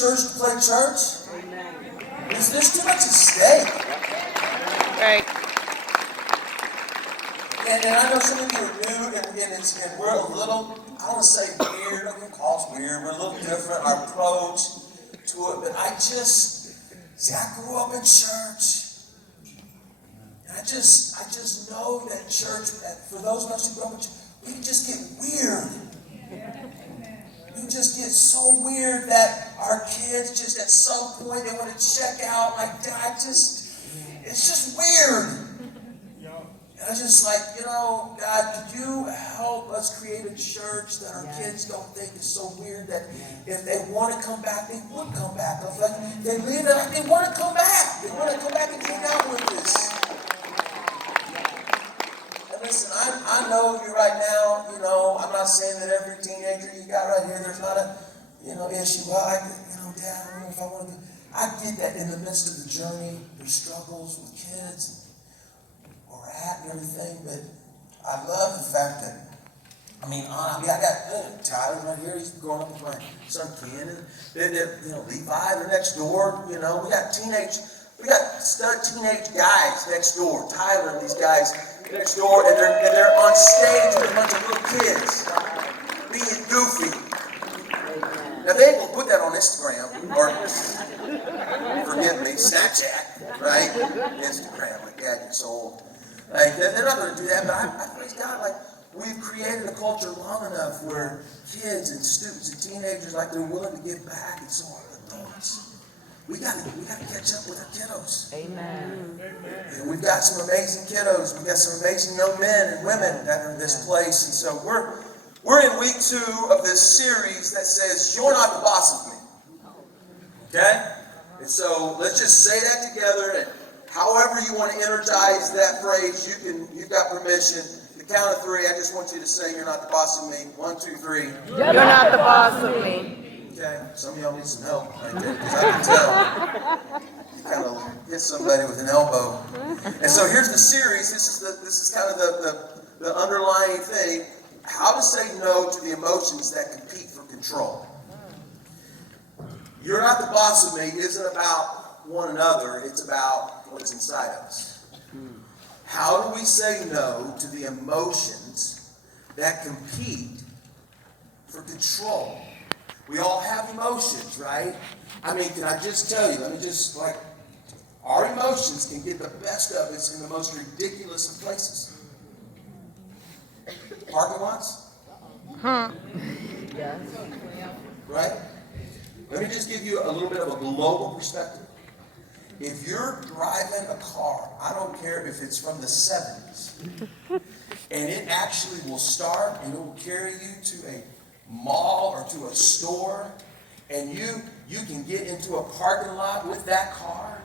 church to play church? There's too much at stake. Right. And I know some of you are new, and we're a little, I don't want to say weird, I wouldn't call us weird, we're a little different, our approach to it, but I grew up in church, and I just know that church, for those of us who grew up in church, we can just get weird. We can just get so weird that our kids just at some point they want to check out, like, God, it's just weird. And I was just like, God, could you help us create a church that our kids don't think is so weird that if they want to come back, they would come back. I was like, they leave it like they want to come back. They want to come back and hang out with us. And listen, I know you right now, I'm not saying that every teenager you got right here, there's not a, issue. Well, Dad, I don't know if I want to. I get that in the midst of the journey, there's struggles with kids, and everything, but I love the fact that, I got Tyler right here, he's growing up with my son Ken, and Levi, they're next door, we got stud teenage guys next door, Tyler and these guys next door, and they're on stage with a bunch of little kids, being goofy. Now they ain't gonna put that on Instagram, or, forgive me, Snapchat, right? Instagram, like Dad gets old. Like, they're not going to do that, but I praise God, like, we've created a culture long enough where kids and students and teenagers, like, they're willing to give back, and so are adults. We got to catch up with our kiddos. Amen. And we've got some amazing kiddos. We've got some amazing young men and women that are in this place, and so we're in week 2 of this series that says, "You're not the boss of me." Okay? And so let's just say that together, and however you want to energize that phrase, you've got permission. The count of 3, I just want you to say, "You're not the boss of me." 1, 2, 3. You're not the boss of me. Okay, some of y'all need some help right there, because I can tell. You kind of hit somebody with an elbow. And so here's the series. This is kind of the underlying thing. How to say no to the emotions that compete for control. "You're not the boss of me" isn't about one another. It's about what's inside us. How do we say no to the emotions that compete for control? We all have emotions, right? Can I just tell you, our emotions can get the best of us in the most ridiculous of places. Parking lots? Yes. Right? Let me just give you a little bit of a global perspective. If you're driving a car, I don't care if it's from the 70s, and it actually will start and it will carry you to a mall or to a store, and you can get into a parking lot with that car,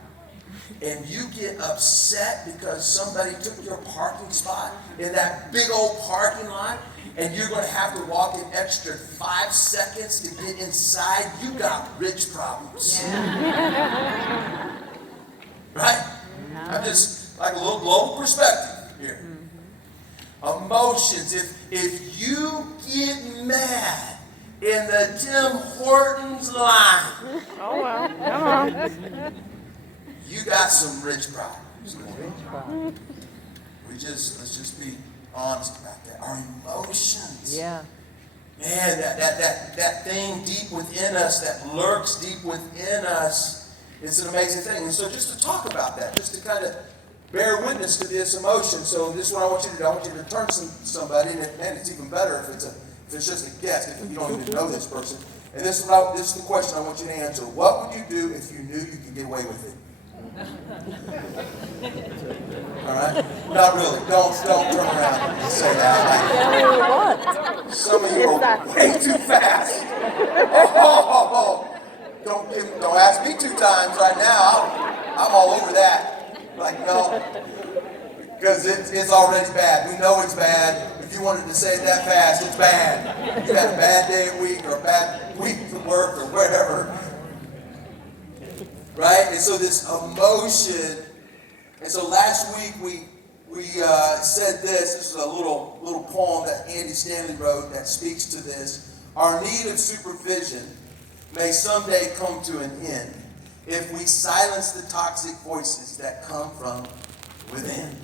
and you get upset because somebody took your parking spot in that big old parking lot, and you're going to have to walk an extra 5 seconds to get inside, you got rich problems. Yeah. Right? I'm just like a little global perspective here. Emotions. If you get mad in the Tim Hortons line, Oh, well. Come on. you got some rich problems. Let's just be honest about that. Our emotions. Yeah. Man, that thing deep within us, that lurks deep within us, it's an amazing thing. And so just to talk about that, just to kind of bear witness to this emotion. So this is what I want you to do. I want you to turn to somebody, and it's even better if it's just a guess, if you don't even know this person. And this is the question I want you to answer. What would you do if you knew you could get away with it? All right? Not really. Don't turn around and say that. Some of you are way too fast. Don't ask me 2 times right now. I'm all over that. Like, no. Because it's already bad. We know it's bad. If you wanted to say it that fast, it's bad. You had a bad day at week or a bad week at work or whatever. Right? And so this emotion, and so last week we said this. This is a little poem that Andy Stanley wrote that speaks to this. Our need of supervision may someday come to an end if we silence the toxic voices that come from within.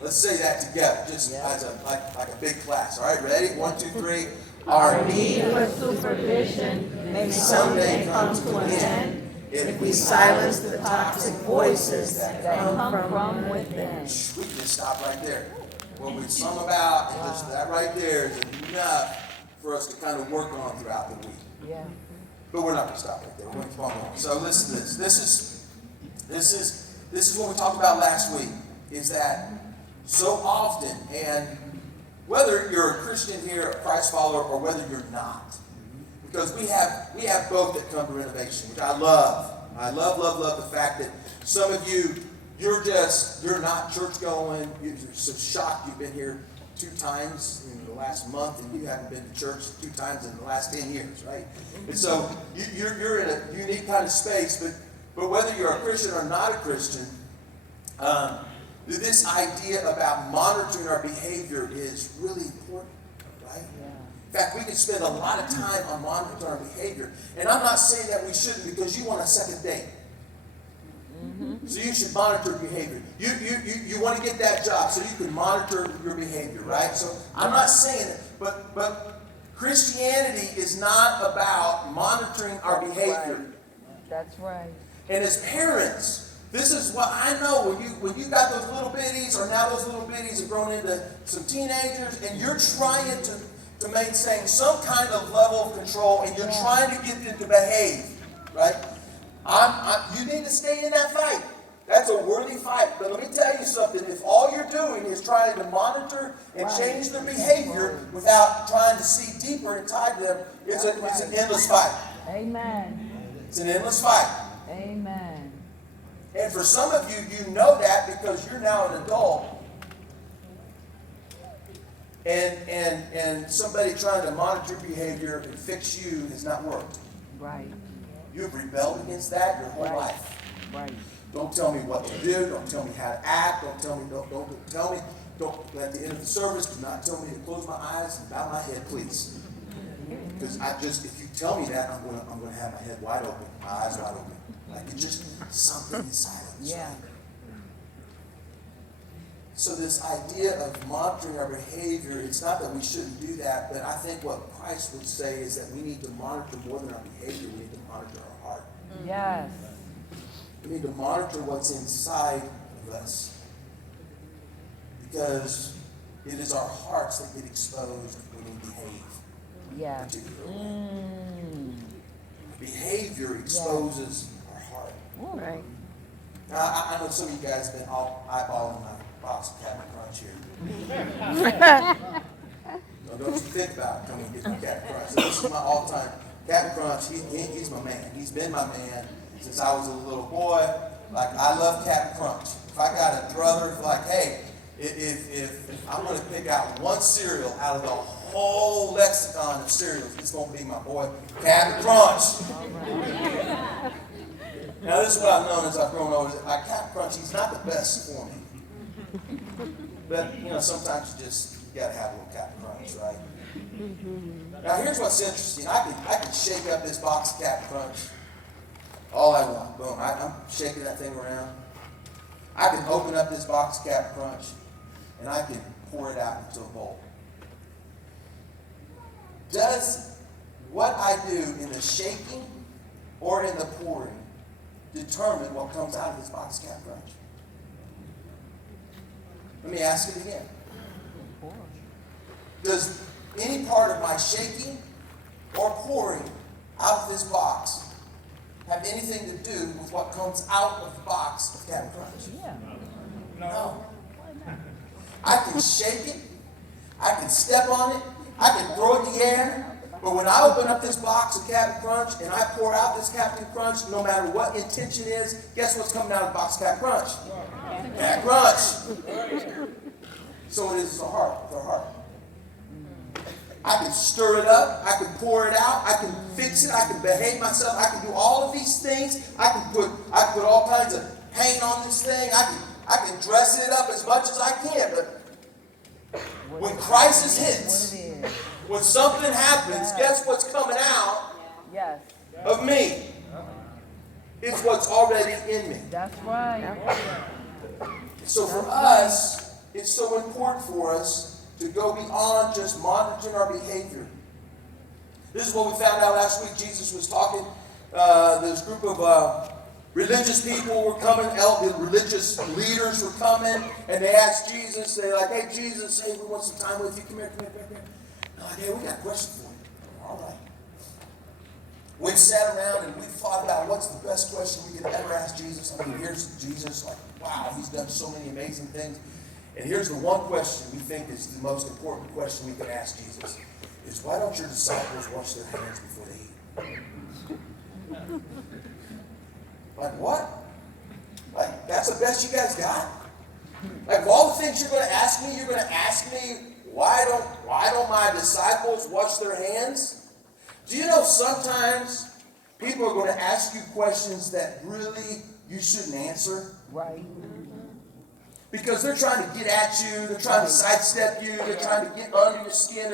Let's say that together, just as like a big class. All right, ready? 1, 2, 3. Our need For supervision may someday come to an end if we silence the toxic voices that come from within. We can just stop right there. What we sung about, and just that right there is enough for us to kind of work on throughout the week. Yeah. But we're not going to stop right there. We're going to keep on going. So listen to this. This is what we talked about last week. Is that so often, and whether you're a Christian here, a Christ follower, or whether you're not, because we have both that come to Renovation, which I love. I love the fact that some of you, you're not church going. You're so shocked you've been here 2 times in the last month, and you haven't been to church 2 times in the last 10 years, right? And so you're in a unique kind of space. But whether you're a Christian or not a Christian, this idea about monitoring our behavior is really important, right? In fact, we can spend a lot of time on monitoring our behavior. And I'm not saying that we shouldn't, because you want a second date. So you should monitor behavior. You want to get that job, so you can monitor your behavior, right? So I'm not saying it, but Christianity is not about monitoring our behavior. That's right. And as parents, this is what I know when you got those little bitties, or now those little bitties have grown into some teenagers, and you're trying to maintain some kind of level of control, and you're trying to get them to behave, right? You need to stay in that fight. That's a worthy fight. But let me tell you something. If all you're doing is trying to monitor and change their behavior without trying to see deeper inside them, it's an endless fight. Amen. It's an endless fight. Amen. And for some of you, you know that because you're now an adult. And somebody trying to monitor your behavior and fix you has not worked. Right. You've rebelled against that your whole life. Right. Don't tell me what to do. Don't tell me how to act. Don't tell me. Don't at the end of the service, do not tell me to close my eyes and bow my head, please. Because if you tell me that, I'm gonna have my head wide open, my eyes wide open. Like it's just something inside of us. Yeah. So this idea of monitoring our behavior, it's not that we shouldn't do that, but I think what Christ would say is that we need to monitor more than our behavior. We need to monitor our heart. Yes. We need to monitor what's inside of us. Because it is our hearts that get exposed when we behave. Yeah. Particularly. Behavior exposes our heart. Right. Now, I know some of you guys have been all eyeballing my box of Captain Crunch here. So don't you think about coming and getting Captain Crunch. So this is my all-time Captain Crunch. He's my man. He's been my man since I was a little boy. Like, I love Captain Crunch. If I got a brother, like, hey, if I'm going to pick out one cereal out of the whole lexicon of cereals, it's going to be my boy, Captain Crunch. Now, this is what I've known as I've grown older. Like, Captain Crunch, he's not the best for me. But, sometimes you got to have a little Captain Crunch, right? Now, here's what's interesting. I can shake up this box of Captain Crunch all I want. Boom. I'm shaking that thing around. I can open up this box of Captain Crunch, and I can pour it out into a bowl. Does what I do in the shaking or in the pouring determine what comes out of this box of Captain Crunch? Let me ask it again. Does any part of my shaking or pouring out of this box have anything to do with what comes out of the box of Captain Crunch? Yeah. No. I can shake it. I can step on it. I can throw it in the air. But when I open up this box of Captain Crunch and I pour out this Captain Crunch, no matter what intention is, guess what's coming out of the box of Captain Crunch? Captain Crunch. So it is with our heart. With our heart. I can stir it up. I can pour it out. I can fix it. I can behave myself. I can do all of these things. I can put all kinds of paint on this thing. I can dress it up as much as I can. But when crisis hits, when something happens, guess what's coming out Yes. of me. It's what's already in me. That's right. So for us, it's so important for us to go beyond just monitoring our behavior. This is what we found out last week. Jesus was talking. This group of religious people were coming. The religious leaders were coming, and they asked Jesus. They're like, "Hey, Jesus, hey, we want some time with you. Come here, come here, come here." They're like, "Hey, we got a question for you." All right. We sat around and we thought about what's the best question we could ever ask Jesus. I mean, here's Jesus, like, wow, he's done so many amazing things. And here's the one question we think is the most important question we could ask Jesus, is why don't your disciples wash their hands before they eat? Like, what? Like, that's the best you guys got? Like, of all the things you're going to ask me, you're going to ask me, why don't my disciples wash their hands? Do you know sometimes people are going to ask you questions that really you shouldn't answer? Right. Because they're trying to get at you, they're trying to sidestep you, they're trying to get under your skin.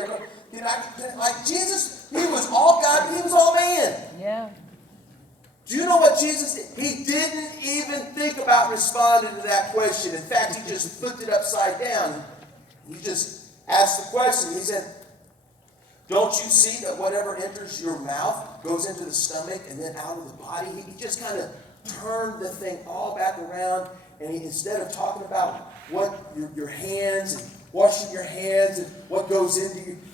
Like Jesus, he was all God, but he was all man. Yeah. Do you know what Jesus did? He didn't even think about responding to that question. In fact, he just flipped it upside down. He just asked the question. He said, don't you see that whatever enters your mouth goes into the stomach and then out of the body? He just kind of turned the thing all back around, and instead of talking about what your hands and washing your hands and what goes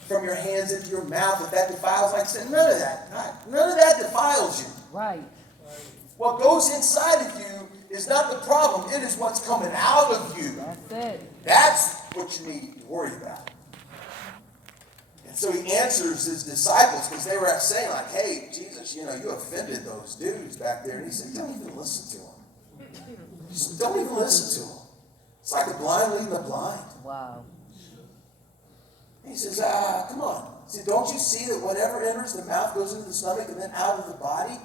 from your hands into your mouth, if that defiles, like I said, none of that defiles you. Right. What goes inside of you is not the problem. It is what's coming out of you. That's it. That's what you need to worry about. And so he answers his disciples because they were saying like, hey, Jesus, you offended those dudes back there. And he said, don't even listen to them. Just don't even listen to them. It's like the blind leading the blind. Wow. He says, come on. He said, don't you see that whatever enters the mouth goes into the stomach and then out of the body?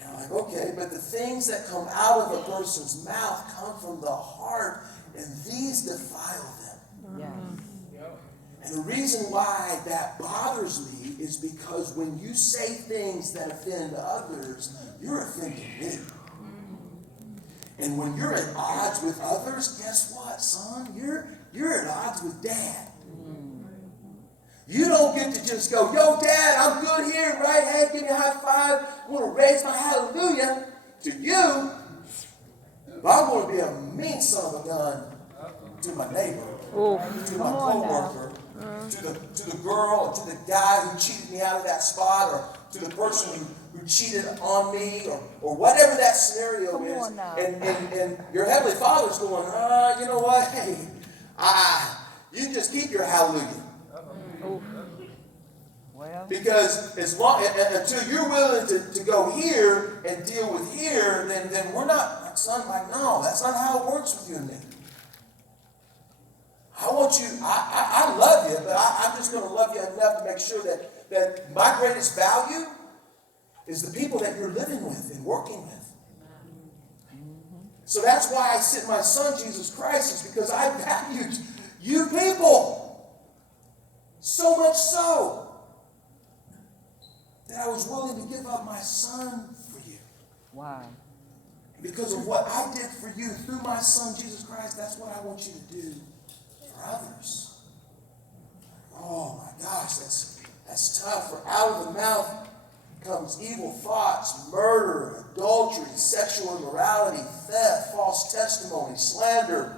And I'm like, okay, but the things that come out of a person's mouth come from the heart, and these defile them. Yes. And the reason why that bothers me is because when you say things that offend others, you're offending me. And when you're at odds with others, guess what, son? You're at odds with Dad. You don't get to just go, yo, Dad, I'm good here, right hand, give me a high five. I want to raise my hallelujah to you. But I'm going to be a mean son of a gun to my neighbor, to my coworker, to the girl, or to the guy who cheated me out of that spot, or to the person who cheated on me, or whatever that scenario is. And your Heavenly Father's going, you know what? Hey, you just keep your hallelujah. Well, Because until you're willing to go here and deal with here, then we're not, son, like, no, that's not how it works with you and me. I want you, I love you, but I'm just going to love you enough to make sure that my greatest value is the people that you're living with and working with. So that's why I sent my son, Jesus Christ, is because I valued you people. So much so that I was willing to give up my son for you. wow. Because of what I did for you through my son, Jesus Christ, that's what I want you to do for others. Oh my gosh, that's tough. For out of the mouth comes evil thoughts, murder, adultery, sexual immorality, theft, false testimony, slander.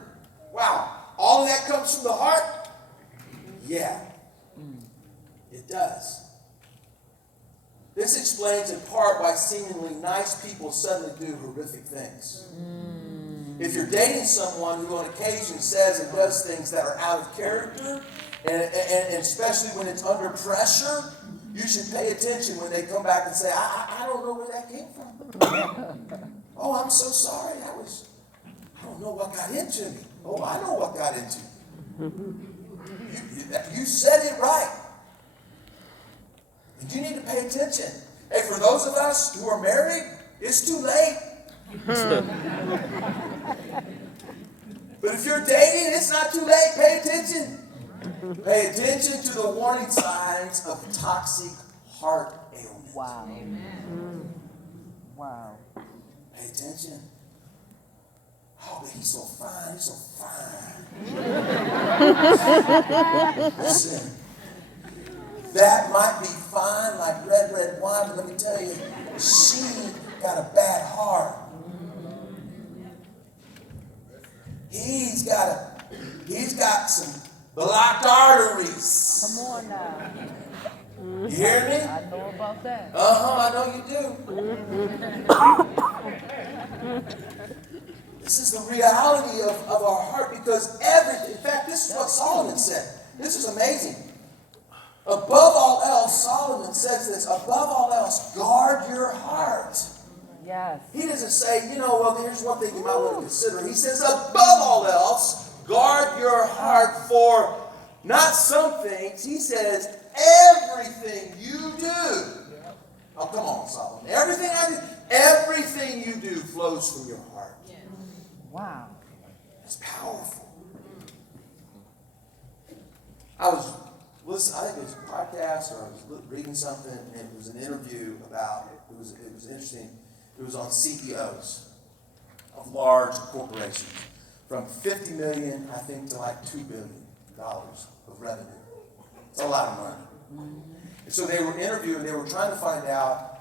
Wow, all of that comes from the heart? Yeah, it does. This explains in part why seemingly nice people suddenly do horrific things. If you're dating someone who on occasion says and does things that are out of character, and especially when it's under pressure, you should pay attention when they come back and say, I don't know where that came from. Oh, I'm so sorry. I don't know what got into me. Oh, I know what got into me. You said it right. And you need to pay attention. Hey, for those of us who are married, it's too late. But if you're dating, it's not too late. Pay attention. Pay attention to the warning signs of toxic heart ailment. Wow. Amen. Wow. Pay attention. Oh, but he's so fine. He's so fine. Listen, that might be fine like red wine, but let me tell you, she got a bad heart. He's got some blocked arteries. Come on now. You hear me? I know about that. I know you do. This is the reality of our heart, because everything, in fact, this is what Solomon said. This is amazing. Above all else, Solomon says this, above all else, guard your heart. Yes. He doesn't say, well, here's one thing you might want to consider. He says, above all else, guard your heart, for not some things. He says, everything you do. Oh, come on, Solomon. Everything you do flows from your heart. Wow. It's powerful. I think it was a podcast, or I was reading something, and it was an interview about, it was interesting. It was on CEOs of large corporations, from 50 million, I think, to like $2 billion of revenue. It's a lot of money. And so they were interviewing, they were trying to find out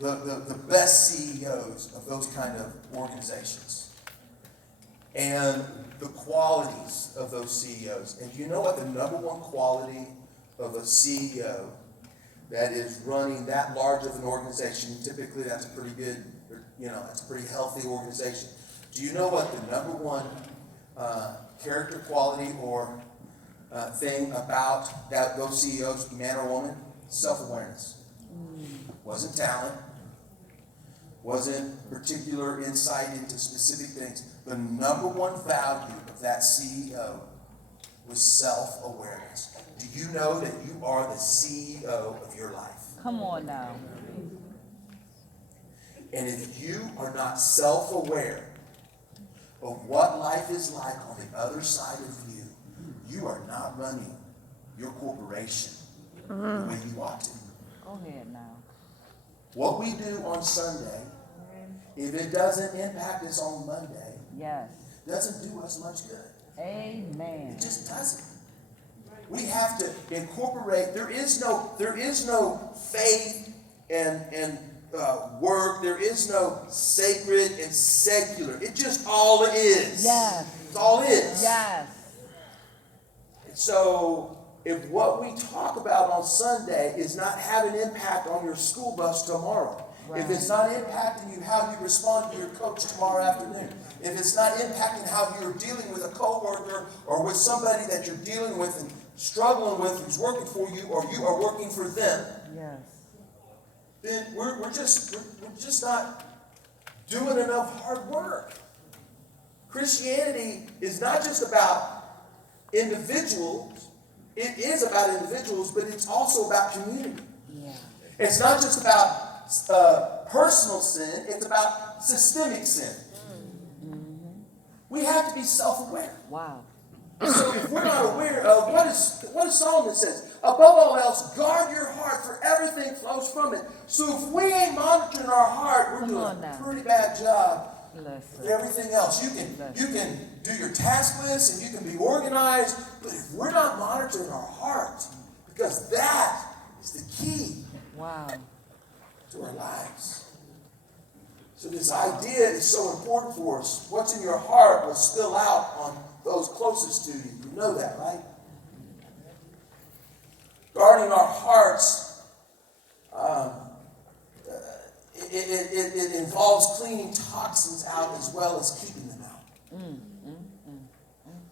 the best CEOs of those kind of organizations, and the qualities of those CEOs. And do you know what the number one quality of a CEO that is running that large of an organization? Typically that's a pretty good, it's a pretty healthy organization. Do you know what the number one character quality or thing about those CEOs, man or woman? Self-awareness. Wasn't talent. Wasn't particular insight into specific things. The number one value of that CEO was self-awareness. Do you know that you are the CEO of your life? Come on now. And if you are not self-aware of what life is like on the other side of you, you are not running your corporation the way you ought to. Go ahead now. What we do on Sunday, if it doesn't impact us on Monday, Yes. doesn't do us much good. Amen. It just doesn't. We have to incorporate. There is no faith and work. There is no sacred and secular. It just all is. Yes. It's all is. Yes. And so, if what we talk about on Sunday is not having impact on your school bus tomorrow, Right. if it's not impacting you how you respond to your coach tomorrow afternoon, if it's not impacting how you're dealing with a coworker or with somebody that you're dealing with and struggling with who's working for you, or you are working for them, Yes. then we're just not doing enough hard work. Christianity is not just about individuals. It is about individuals, but it's also about community. Yeah. It's not just about personal sin. It's about systemic sin. Mm-hmm. We have to be self-aware. Wow. So if we're not aware of what does Solomon says, above all else, guard your heart, for everything flows from it. So if we ain't monitoring our heart, we're doing a pretty bad job with everything else. You can do your task list and you can be organized, but if we're not monitoring our heart, because that is the key Wow. to our lives. So this idea is so important for us. What's in your heart will spill out on those closest to you. You know that, right? Guarding our hearts, it involves cleaning toxins out as well as keeping them out.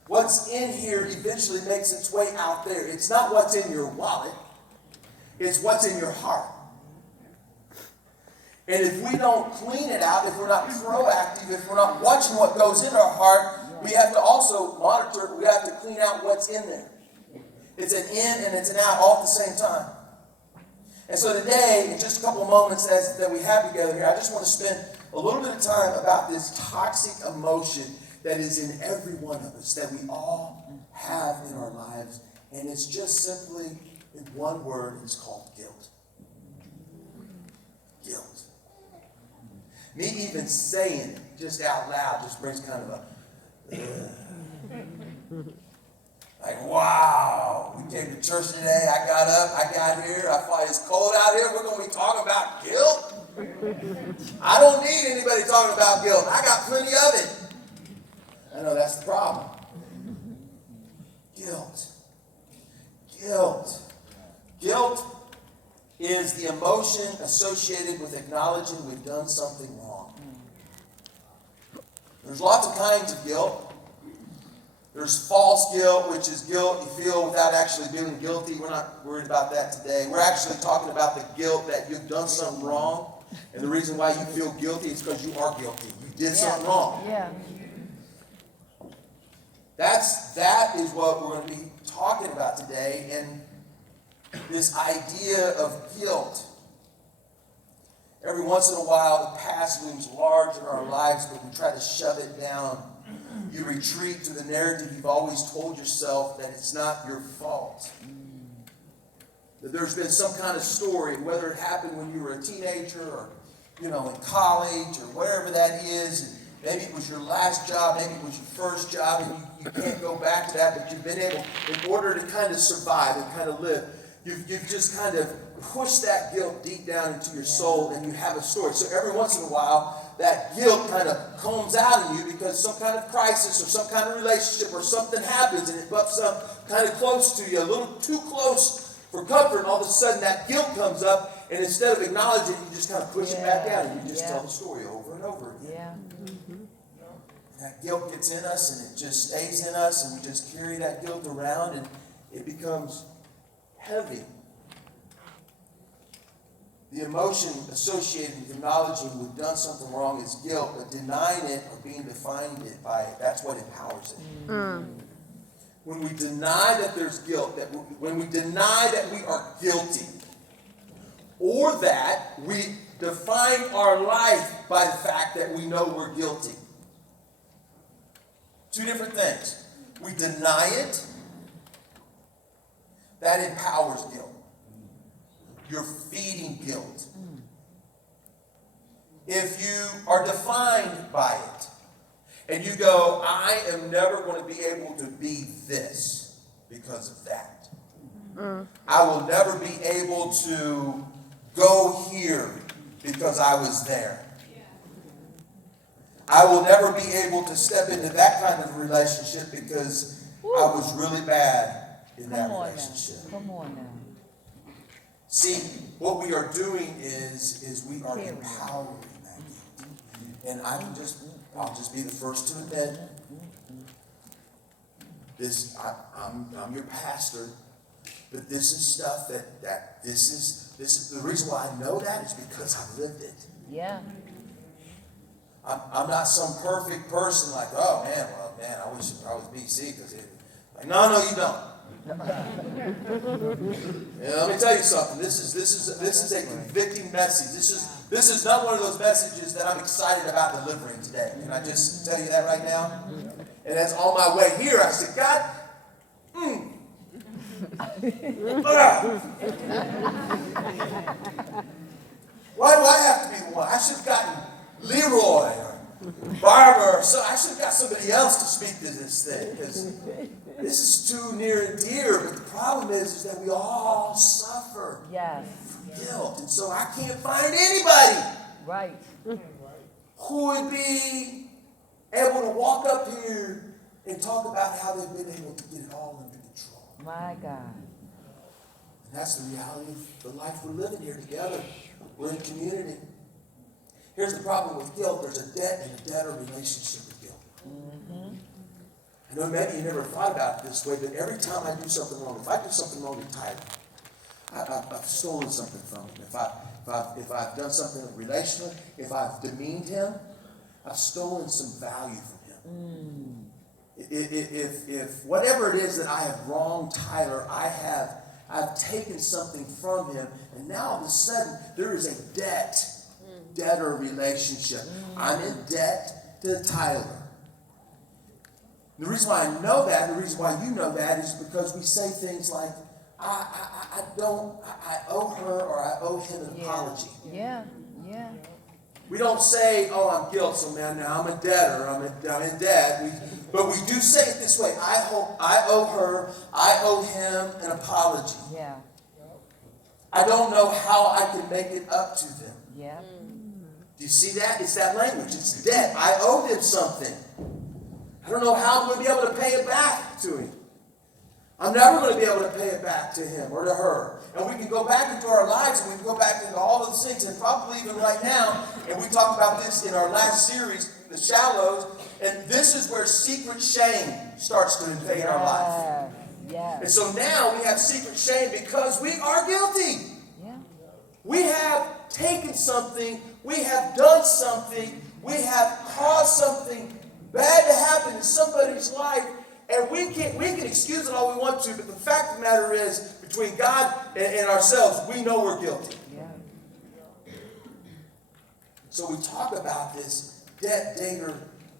What's in here eventually makes its way out there. It's not what's in your wallet. It's what's in your heart. And if we don't clean it out, if we're not proactive, if we're not watching what goes in our heart, we have to also monitor, we have to clean out what's in there. It's an in and it's an out all at the same time. And so today, in just a couple of moments that we have together here, I just want to spend a little bit of time about this toxic emotion that is in every one of us, that we all have in our lives. And it's just simply, in one word, it's called guilt. Guilt. Me even saying it just out loud just brings kind of a, like, wow, we came to church today, I got up, I got here, I thought it's cold out here, we're going to be talking about guilt? I don't need anybody talking about guilt. I got plenty of it. I know that's the problem. Guilt. Guilt. Guilt is the emotion associated with acknowledging we've done something wrong. There's lots of kinds of guilt. There's false guilt, which is guilt you feel without actually feeling guilty. We're not worried about that today. We're actually talking about the guilt that you've done something wrong. And the reason why you feel guilty is because you are guilty. You did something wrong. Yeah. That is what we're going to be talking about today. And this idea of guilt. Every once in a while, the past looms large in our lives, but we try to shove it down. You retreat to the narrative you've always told yourself that it's not your fault. That there's been some kind of story, whether it happened when you were a teenager or, in college or wherever that is. And maybe it was your last job, maybe it was your first job, and you can't go back to that, but you've been able, in order to kind of survive and kind of live, you've just kind of pushed that guilt deep down into your soul, and you have a story. So every once in a while, that guilt kind of comes out of you because some kind of crisis or some kind of relationship or something happens, and it bumps up kind of close to you, a little too close for comfort, and all of a sudden that guilt comes up, and instead of acknowledging it, you just kind of push it back down, and you just tell the story over and over again. Yeah. That guilt gets in us, and it just stays in us, and we just carry that guilt around, and it becomes heavy. The emotion associated with acknowledging we've done something wrong is guilt, but denying it or being defined it by it, that's what empowers it. When we deny that there's guilt, when we deny that we are guilty, or that we define our life by the fact that we know we're guilty. Two different things. We deny it, that empowers guilt. You're feeding guilt. If you are defined by it, and you go, I am never going to be able to be this because of that. I will never be able to go here because I was there. I will never be able to step into that kind of relationship because I was really bad in that relationship. Come on now. See, what we are doing is we are empowering that guilt. And I'll just be the first to admit this. I'm your pastor, but this is stuff that this is the reason why I know that is because I've lived it. Yeah. I'm not some perfect person like, oh man, I wish I was BC because like, no, you don't. Let me tell you something. This is a convicting message. This is not one of those messages that I'm excited about delivering today. Can I just tell you that right now? And as on my way here, I said, God, why do I have to be the one? I should have gotten Leroy or Barbara, so I should have got somebody else to speak to this thing, because this is too near and dear. But the problem is that we all suffer guilt, and so I can't find anybody who would be able to walk up here and talk about how they've been able to get it all under control. My God. And that's the reality of the life we're living here together. We're in community. Here's the problem with guilt. There's a debt and a debtor relationship with guilt. I know maybe you never thought about it this way, but every time I do something wrong, if I do something wrong to Tyler, I've stolen something from him. If I've done something relationally, if I've demeaned him, I've stolen some value from him. If whatever it is that I have wronged Tyler, I've taken something from him, and now all of a sudden there is a debtor relationship. I'm in debt to Tyler. The reason why I know that, the reason why you know that, is because we say things like, I owe her or I owe him an apology. Yeah. Yeah. We don't say, oh, I'm guilty, so man, now I'm a debtor, I'm in debt. But we do say it this way, I owe her, I owe him an apology. Yeah. I don't know how I can make it up to them. Yeah. Do you see that? It's that language. It's debt. I owe them something. I don't know how I'm going to be able to pay it back to him. I'm never going to be able to pay it back to him or to her. And we can go back into our lives and we can go back into all of the things, and probably even right now, and we talked about this in our last series, The Shallows, and this is where secret shame starts to invade our life. Yeah. And so now we have secret shame because we are guilty. Yeah. We have taken something, we have done something, we have caused something bad to happen in somebody's life, and we can excuse it all we want to, but the fact of the matter is, between God and ourselves, we know we're guilty. Yeah. So we talk about this debt-debtor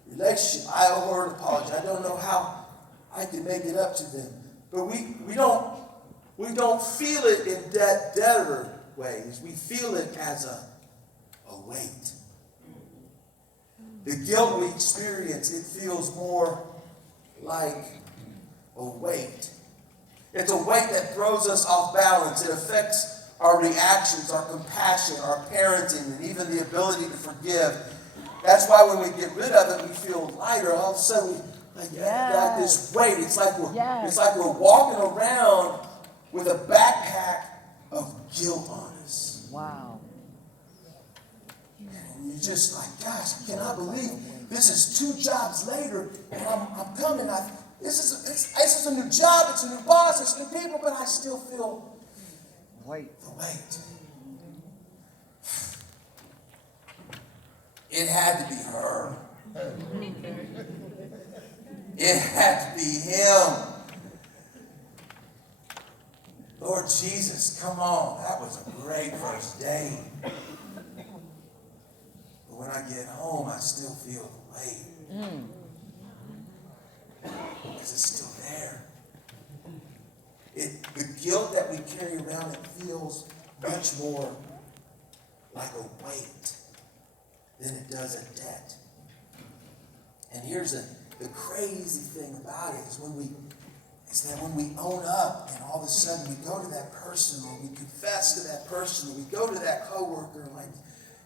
relationship. I owe her an apology. I don't know how I can make it up to them. But we don't feel it in debt-debtor ways. We feel it as a weight. The guilt we experience, it feels more like a weight. It's a weight that throws us off balance. It affects our reactions, our compassion, our parenting, and even the ability to forgive. That's why when we get rid of it, we feel lighter. All of a sudden, we got this weight. It's like we're walking around with a backpack of guilt on us. Wow. And you're just like, gosh, I cannot believe this is 2 jobs later, and I'm coming. This is a new job, it's a new boss, it's new people, but I still feel the weight. It had to be her. It had to be him. Lord Jesus, come on. That was a great first date. But when I get home, I still feel the weight. Because it's still there. The guilt that we carry around, it feels much more like a weight than it does a debt. And here's the crazy thing about it is that when we own up and all of a sudden we go to that person or we confess to that person or we go to that coworker and like,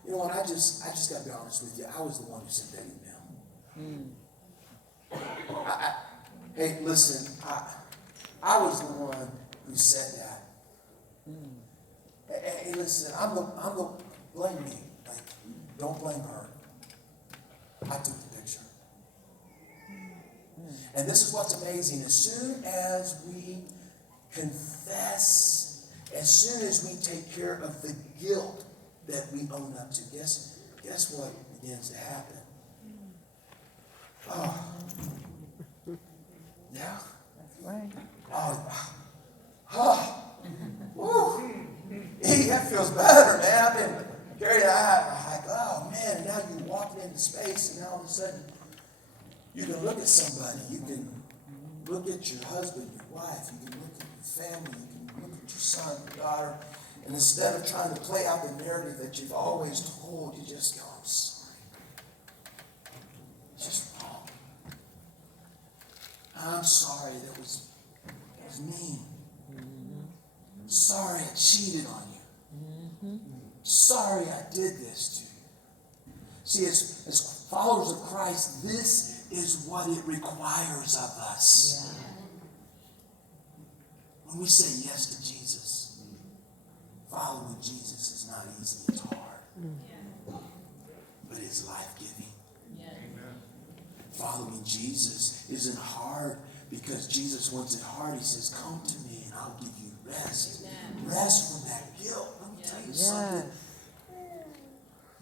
you know what, I just got to be honest with you, I was the one who sent that email. Hey, listen, I was the one who said that. Hey, listen, I'm the blame me. Like, don't blame her. I took the picture. And this is what's amazing. As soon as we confess, as soon as we take care of the guilt that we own up to, guess what begins to happen? Oh. Yeah. That's right. Hey, that feels better, man. I've been carried out. Like, oh man, now you're walking into space, and now all of a sudden you can look at somebody. You can look at your husband, your wife. You can look at your family. You can look at your son, your daughter. And instead of trying to play out the narrative that you've always told, you just go, I'm sorry. It's just wrong. I'm sorry that was mean. Sorry I cheated on you. Sorry I did this to you. See, as followers of Christ, this is what it requires of us. Yeah. When we say yes to Jesus, following Jesus is not easy, it's hard. But it's life-giving. Following Jesus isn't hard because Jesus wants it hard. He says, come to me and I'll give you rest. Rest from that guilt. Let me tell you something.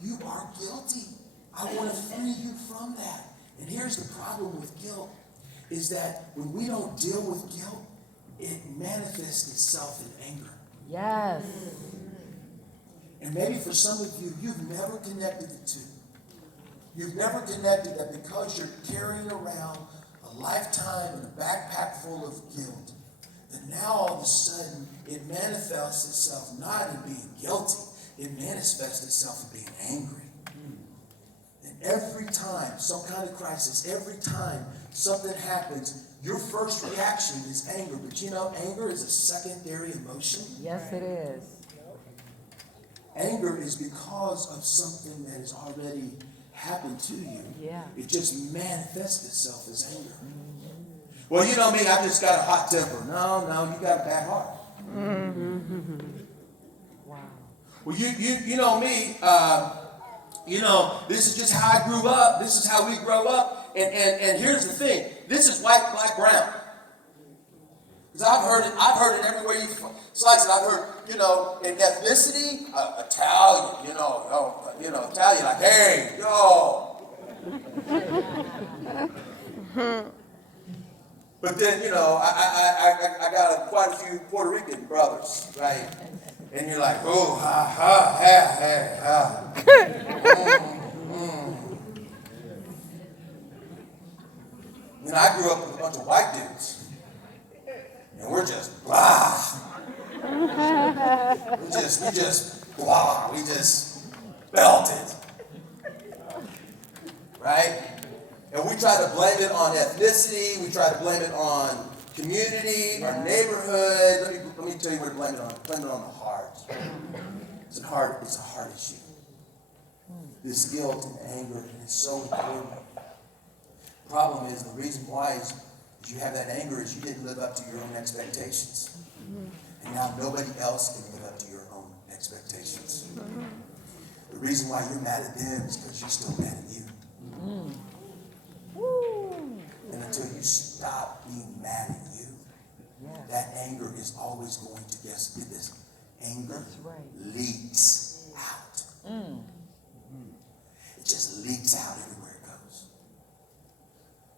You are guilty. I want to free you from that. And here's the problem with guilt, is that when we don't deal with guilt, it manifests itself in anger. Yes. And maybe for some of you, you've never connected the two. You've never connected that because you're carrying around a lifetime and a backpack full of guilt, that now all of a sudden it manifests itself not in being guilty. it manifests itself in being angry. And every time, some kind of crisis, every time something happens, your first reaction is anger. But you know, anger is a secondary emotion. Yes, it is. Anger is because of something that has already happened to you. Yeah. It just manifests itself as anger. Well, you know me, I just got a hot temper. No, you got a bad heart. Wow. Well, you know me, this is just how I grew up. This is how we grow up. And here's the thing. This is white, black, brown. Because I've heard it everywhere you slice it. I've heard, in ethnicity, Italian, Italian, like, hey, yo. But then, I got quite a few Puerto Rican brothers, right? And you're like, oh, ha, ha, ha, ha, ha. I grew up with a bunch of white dudes. And we're just blah. We just blah. We just belted. Right? And we try to blame it on ethnicity. We try to blame it on community, our neighborhood. Let me tell you where to blame it on. Blame it on the heart. It's a heart issue. This guilt and anger, and it's so important. The problem is, the reason why is you have that anger is you didn't live up to your own expectations. And now nobody else can live up to your own expectations. The reason why you're mad at them is because you're still mad at you. And until you stop being mad at you, that anger is always going to get this. Anger leaks out. It just leaks out everywhere it goes.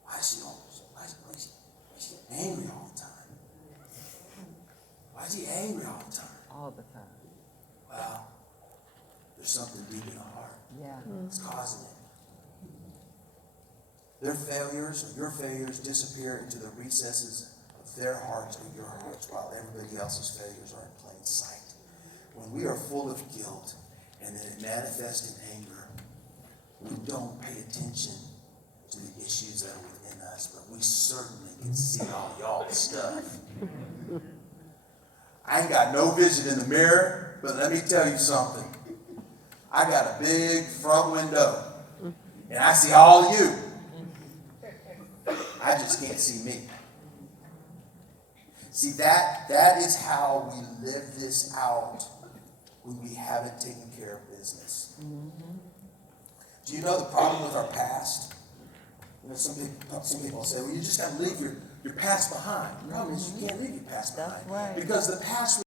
Why is she angry all the time? Why is he angry all the time? All the time. Well, there's something deep in the heart. Yeah. It's causing it. Their failures or your failures disappear into the recesses of their hearts or your hearts, while everybody else's failures are in plain sight. When we are full of guilt and then it manifests in anger, we don't pay attention to the issues that are within us, but we certainly can see all y'all's stuff. I ain't got no vision in the mirror, but let me tell you something. I got a big front window, and I see all of you. I just can't see me. See, that is how we live this out when we haven't taken care of business. Do you know the problem with our past? Some people say, well, you just got to leave your past behind. The problem is you can't leave your past behind. That's right. Because the past